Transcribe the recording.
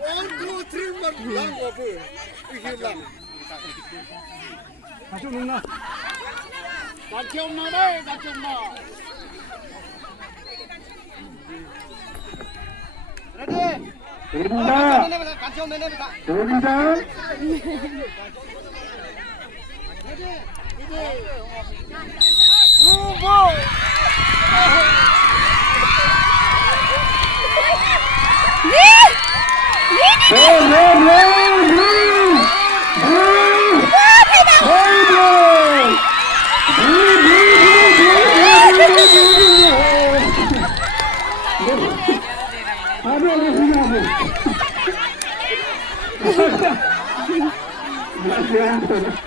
One, two, three, lang apa? Ikut lang. Masuk nuna. Kacau mana? Kacau mana? Ready? Kacau mana? Aduh,